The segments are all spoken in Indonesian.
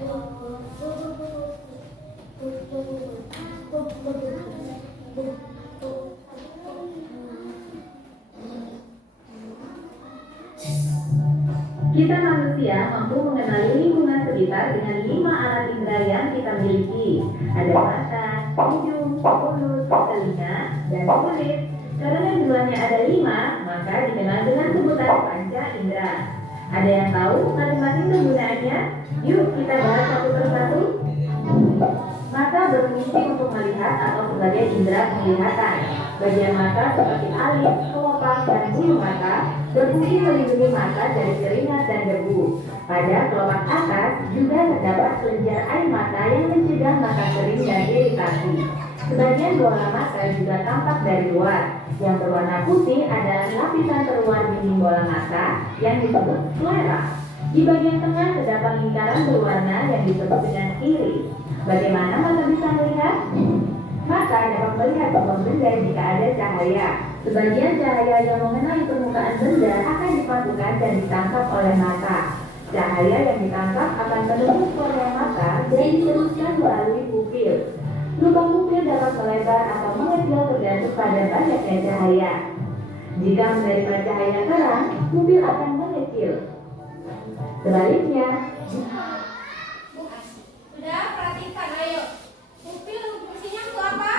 Kita manusia mampu mengenali lingkungan sekitar dengan 5 alat indera yang kita miliki. Ada mata, hidung, mulut, telinga, dan kulit. Karena keduanya ada 5, maka dikenal dengan sebutan panca indera. Ada yang tahu masing-masing kegunaannya? Yuk kita bahas satu persatu. Mata berfungsi untuk melihat atau sebagai indera penglihatan. Bagian mata seperti alis, kelopak, dan bulu mata berfungsi melindungi mata dari keringat dan debu. Pada kelopak atas juga terdapat kelenjar air mata yang mencegah mata kering dan iritasi. Sebagian bola mata juga tampak dari luar. Yang berwarna putih adalah lapisan terluar dinding bola mata yang disebut sklera. Di bagian tengah terdapat lingkaran berwarna yang disebut dengan iris. Bagaimana mata bisa melihat? Mata dapat melihat sebuah benda jika ada cahaya. Sebagian cahaya yang mengenai permukaan benda akan dipantulkan dan ditangkap oleh mata. Cahaya yang ditangkap akan menembus kornea mata dan diteruskan melalui pupil. Lubang pupil dapat melebar atau mengecil tergantung pada banyaknya cahaya. Jika menerima cahaya terang, pupil akan mengecil. Sebaliknya, udah perhatikan, ayo. Pupil fungsinya untuk apa?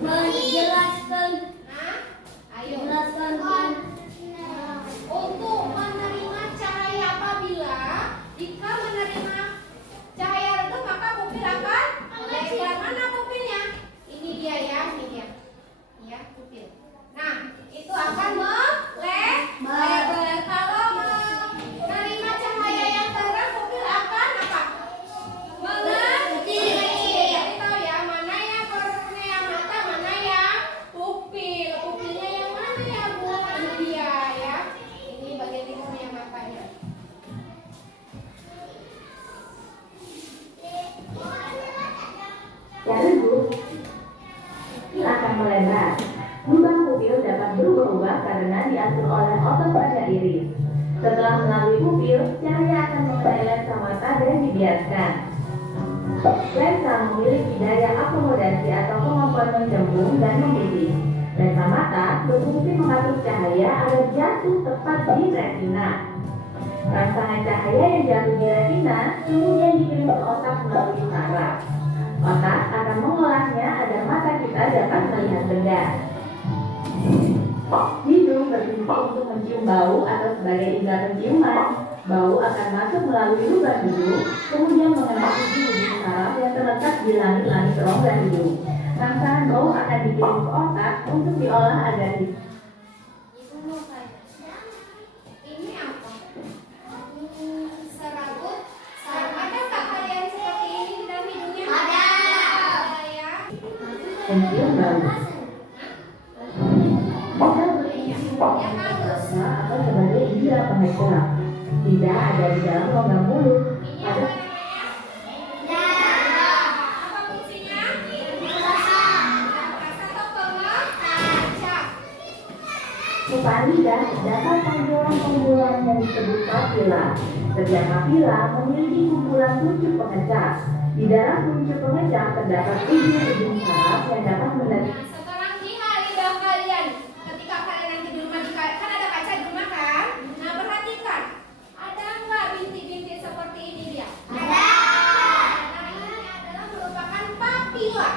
Menjelaskan. Nah, ayo. Menjelaskan. Untuk menerima cahaya apabila jika menerima cahaya redup maka pupil akan melebar. Mana pupilnya? Ini dia ya, ini dia. Ya, pupil. Nah, itu akan melebar. Kalau menerima cahaya yang terang pupil akan apa? Mengecil. Jadi tahu ya mana yang kornea mata, mana yang pupil. Pupilnya yang mana ya Bu? Ini dia ya. Ini bagian timurnya matanya. secara redup, pupil akan melebar. Lubang pupil dapat berubah-ubah karena diatur oleh otot pada iris. Setelah melalui pupil, cahaya akan mengenai lensa mata dan dibiarkan. Lensa memiliki daya akomodasi atau kemampuan mencembung dan membidik. Lensa mata berfungsi mengatur cahaya agar jatuh tepat di retina. Rangsangan cahaya yang jatuh di retina kemudian dikirim ke otak melalui saraf. Otak akan mengolahnya agar mata kita dapat melihat benda. Hidung berfungsi untuk mencium bau atau sebagai indera penciuman. Bau akan masuk melalui lubang hidung, kemudian mengenai ujung saraf yang terletak di langit-langit rongga hidung. Rangsangan bau akan dikirim ke otak untuk diolah agar Ini apa? Serabut. Adakah kalian seperti ini di dalam hidungnya? Ada ya. mencium bau. Yang halus. Atau sebagai indera pengecat. Tidak ada di dalam rongga mulut. Ini Ada apa namanya? Apa fungsinya? Rasa atau pengaca. Pupa lidah dapat panggilan-panggilan yang disebut papila. Setiap papila memiliki kumpulan kuncup pengecas. Di dalam kuncup pengecas terdapat ujung-ujung saraf yang dapat menerima. Sekarang lihat lidah kalian. Ketika kalian nanti di rumah, kan ada kaca di rumah kan? Nah perhatikan, ada nggak bintik-bintik seperti ini dia? Ada. Nah ini adalah merupakan papila.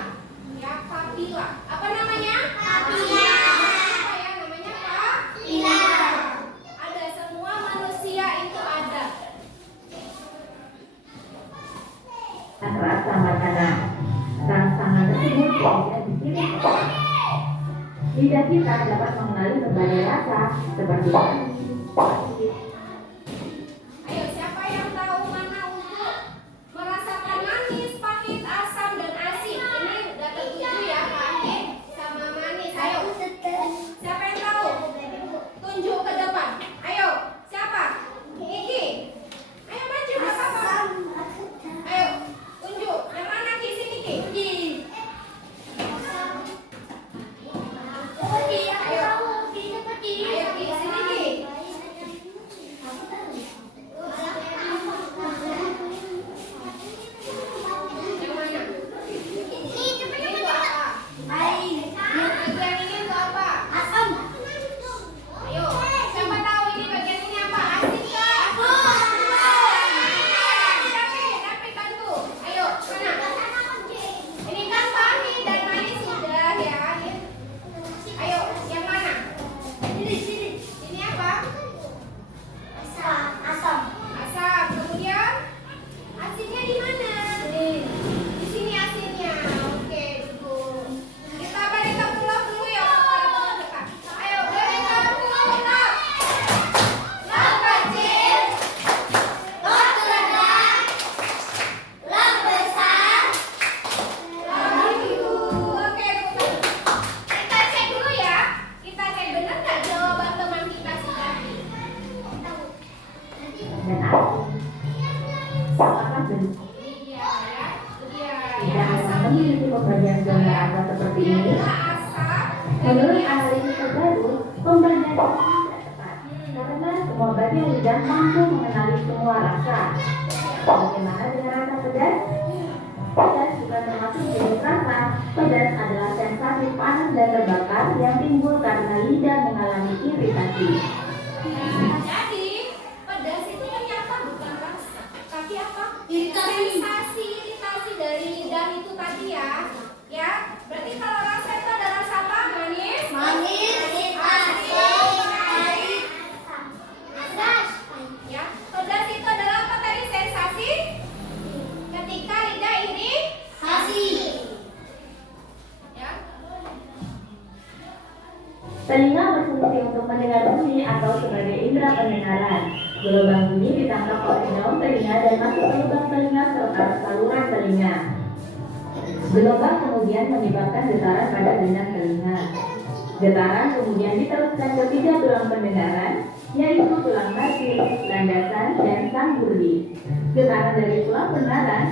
Ya papila. Apa namanya? Papila. Apa ya namanya papila? Ada semua manusia itu ada. Rasa makanan. Rangsangan tersebut kemudian dikirim ke otak. Lidah kita dapat mengenali berbagai rasa seperti pahit, Ayo siapa yang tahu mana untuk merasakan manis, pahit, asam dan asin? Ini udah tertuju ya, pahit sama manis. Ayo. Siapa yang tahu? Tunjuk ke depan. Ayo, siapa? Iki. Ayo maju, enggak apa-apa. Ayo, tunjuk. Yang mana Ki? Sini Ki. Ayo. Ayo Ki, sini Ki. semua bagian lidah mampu mengenali semua rasa. Bagaimana dengan rasa pedas? Pedas bukan termasuk jenis rasa. Pedas adalah sensasi panas dan terbakar yang timbul karena lidah mengalami iritasi. Jadi, pedas itu ternyata bukan rasa, tapi apa? Iritasi. Sensasi iritasi dari lidah itu tadi ya. Ya, berarti kalau rasa itu ada rasa apa? Manis? Manis, Asin, pahit, pedas. Ya, pedas itu adalah apa tadi? Sensasi ketika lidah iritasi. Ya. Telinga berfungsi untuk mendengar bunyi atau sebagai indera pendengaran. Gelombang bunyi ditangkap oleh daun telinga dan masuk ke lubang telinga serta saluran telinga. Gelombang kemudian menyebabkan getaran pada gendang telinga. Getaran kemudian diteruskan ke 3 tulang pendengaran, yaitu tulang hati, landasan, dan sanggurdi. Getaran dari tulang pendengaran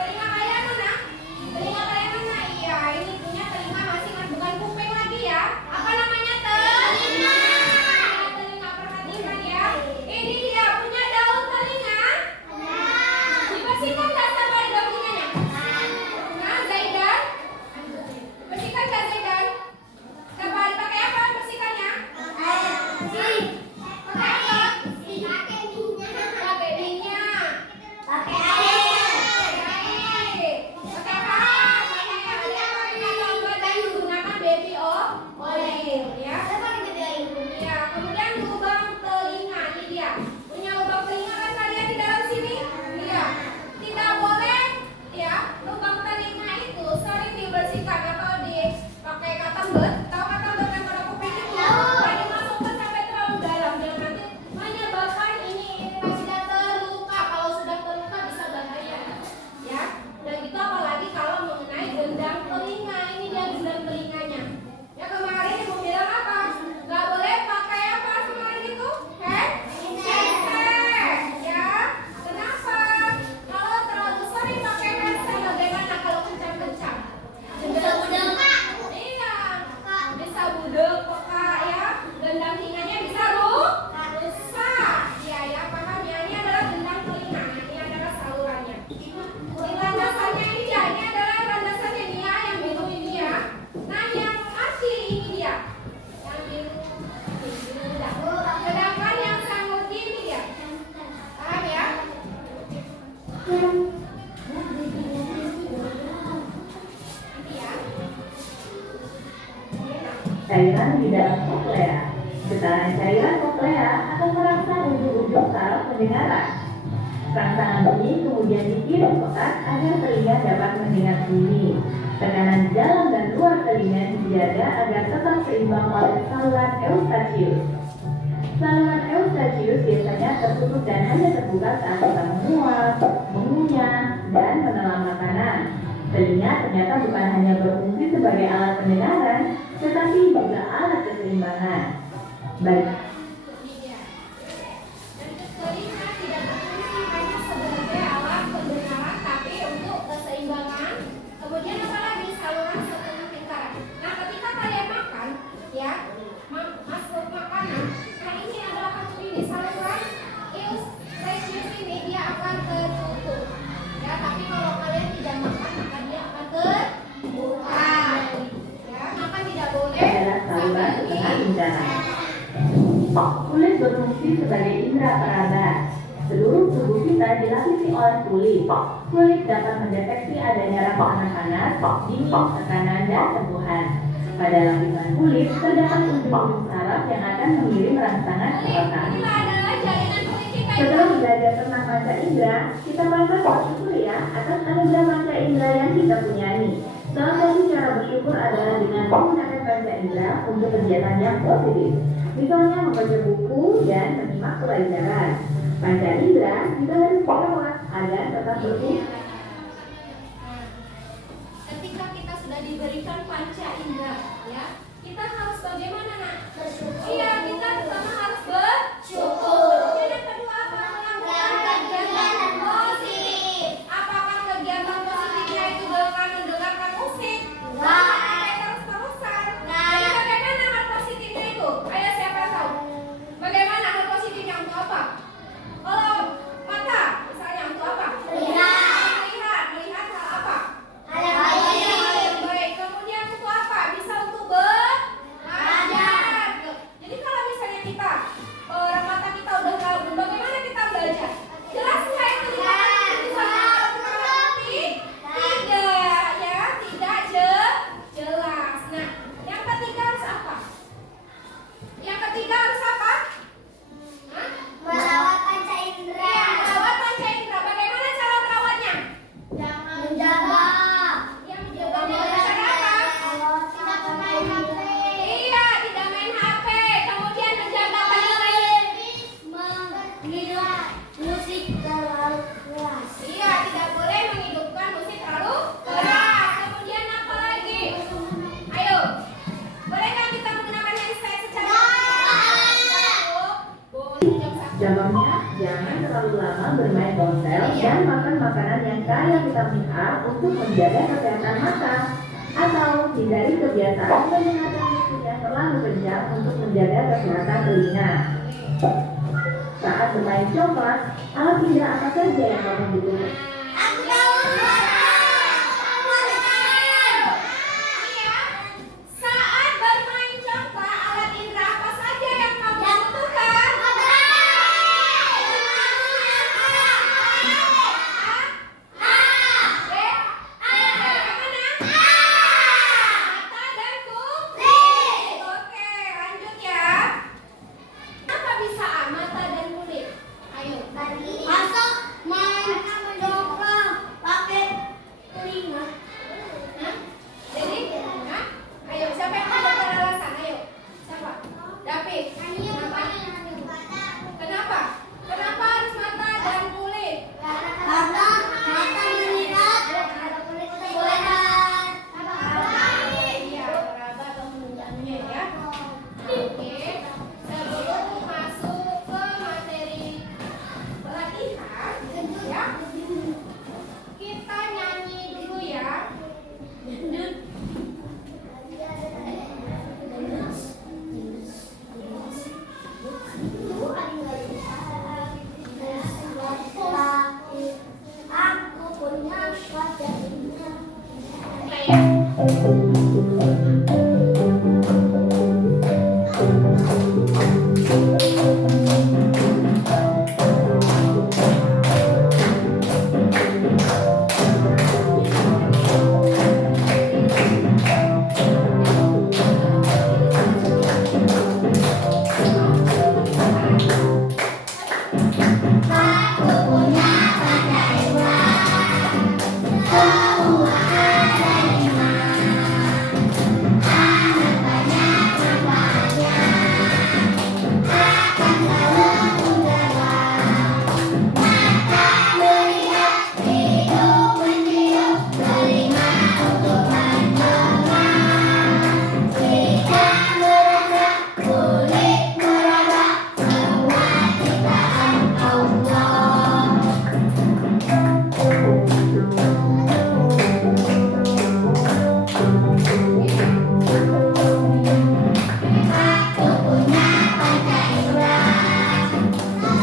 Telinga kalian mana? Telinga kalian mana? Iya, ini punya telinga masing, bukan kuping lagi ya. Apa namanya? Telinga. Telinga, perhatikan ya. Ini dia punya daun telinga. Dibersihkan nggak sama daun telinganya? Nah, Zaidan. Bersihkan nggak Zaidan? Pakai apa bersihkannya? Pakai apa? Pakai minyak. Pakai air. Pakai apa? Dan menggunakan baby oil ya. Ya, kemudian lubang telinga ini dia. Punya lubang telinga kan kalian di dalam sini? Iya. Tidak boleh ya, lubang telinga itu sering dibersihkan atau dipakai cotton bud. Tahu cotton bud yang pada kuping itu? Kalau dimasukkan sampai terlalu dalam dan nanti menyebabkan ini iritasi dan terluka. Kalau sudah terluka bisa bahaya. Ya. Dan itu apalagi kalau mengenai gendang telinga. Ini dia gendang telinganya. Ya, kemarin ibu bilang apa? Nggak boleh pakai apa kemarin itu? Headset. Ya. Kenapa? Kalau terlalu sering pakai headset bagaimana kalau kencang-kencang? Iya. Bisa budek, peka ya. Gendang telinganya bisa rusak. Iya ya, paham ya. Ini adalah gendang telinga. Ini adalah salurannya. Ini landasannya ini ya. Ini adalah landasannya dia yang biru ini ya. Nah, yang asli ini dia. Yang biru. Sedangkan yang sanggurdi ini dia. Paham ya? Nanti ya. cairan di dalam koklea. Getaran cairan koklea akan merangsang ujung-ujung saraf pendengaran. Rangsangan bunyi kemudian dikirim ke otak agar telinga dapat mendengar bunyi. Tekanan di dalam dan luar telinga dijaga agar tetap seimbang oleh saluran eustachius. Saluran eustachius biasanya tertutup dan hanya terbuka saat kita menguap, mengunyah, dan menelan makanan. Telinga ternyata bukan hanya berfungsi sebagai alat pendengaran, tetapi juga alat keseimbangan. Baik. Telinga tidak berfungsi hanya sebagai alat pendengaran, tapi untuk keseimbangan. Kemudian apa lagi? Saluran setengah lingkaran. Nah, ketika kalian makan, ya, masuk makanan. Nah, ini adalah satu ini saluran eustachius ini dia akan tertutup. Ya, tapi kalau kalian tidak makan, maka dia akan terbuka. Ya, maka tidak boleh Adalah saluran setengah lingkaran. Kulit berfungsi sebagai indera peraba. Seluruh tubuh kita dilapisi oleh kulit. Kulit dapat mendeteksi adanya rangsangan panas, dingin, tekanan, dan sentuhan. Pada lapisan kulit terdapat ujung-ujung saraf yang akan mengirim rangsangan ke otak. Inilah adalah jalinan kulit kita. Setelah belajar tentang panca indera, kita patut bersyukur ya atas anugerah panca indera yang kita punyai. Salah satu cara bersyukur adalah dengan menggunakan panca indera untuk kegiatan yang positif. Misalnya membaca buku dan menyimak pelajaran. Panca indera juga harus dirawat agar tetap berfungsi. Ketika kita sudah diberikan panca indera, ya, kita harus bagaimana, nak? Bersyukur. Iya, kita pertama harus bersyukur. Kemudian yang kedua apa? Melakukan kegiatan positif. Apakah kegiatan positifnya itu dengan mendengarkan musik? Sampai terus dan makan makanan yang kaya vitamin A untuk menjaga kesehatan mata. Atau hindari kebiasaan mendengarkan musik yang terlalu kencang untuk menjaga kesehatan telinga. Saat bermain coklat, alat indah apa saja yang kamu butuhkan? Aku tahu suara. Iya. Saat bermain congklak, alat indera apa saja yang kamu butuhkan? Mata dan kulit. Oke, lanjut ya. Kenapa bisa A, mata dan kulit? Ayo. Masa main coklat pakai telinga? Hah? Jadi, hah? Ayo, siapa yang mau beralasan? Ayo, siapa? David. Kenapa? Kenapa? Kenapa harus mata dan kulit? Karena mata melihat, kulit melihat. Iya, meraba atau menunjuknya ya. Oke, sebelum masuk ke materi pelatihan, ya, kita nyanyi dulu ya. Dendut. Aku punya wajahnya. Oke ya. Aku punya banyak uang, semua ada lima. Anak banyak rupanya, akan selalu menggawa. Mata melihat, hidung mencium, telinga untuk mendengar. Jika merasa, kulit meraba, semua ciptaan Allah. Aku punya panca indera,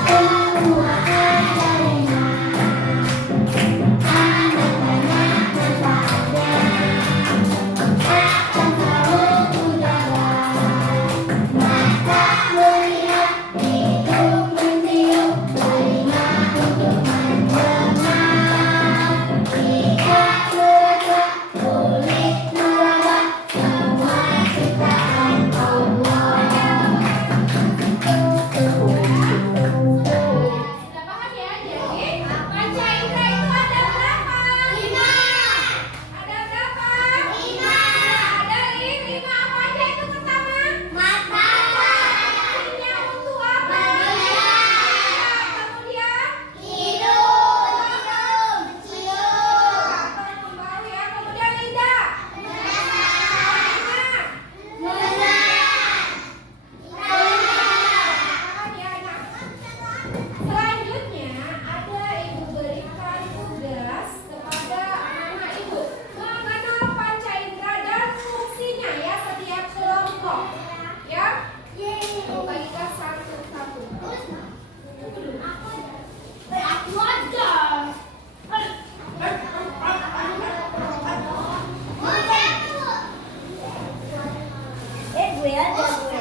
semua ada lima. Anak banyak berbahagia, akan selalu kujaga. Mata melihat, hidung mencium, telinga untuk mendengar. Jika merasa, kulit meraba, semua ciptaan Allah. Sudah paham ya? Jadi, panca indera itu ada berapa? 5. Ada berapa? 5. Ada 5. Apa aja itu pertama? Mata. Fungsinya untuk apa? Melihat. Kemudian Hidung mencium. tolong membaru ya. Kemudian lidah. Telinga. Melihat. Paham ya? Nah, selanjutnya ada ibu berikan tugas kepada anak-anak ibu mengenal panca indera dan fungsinya ya setiap kelompok. Ya, bagikan satu-satu. Aku aja. Gue aja.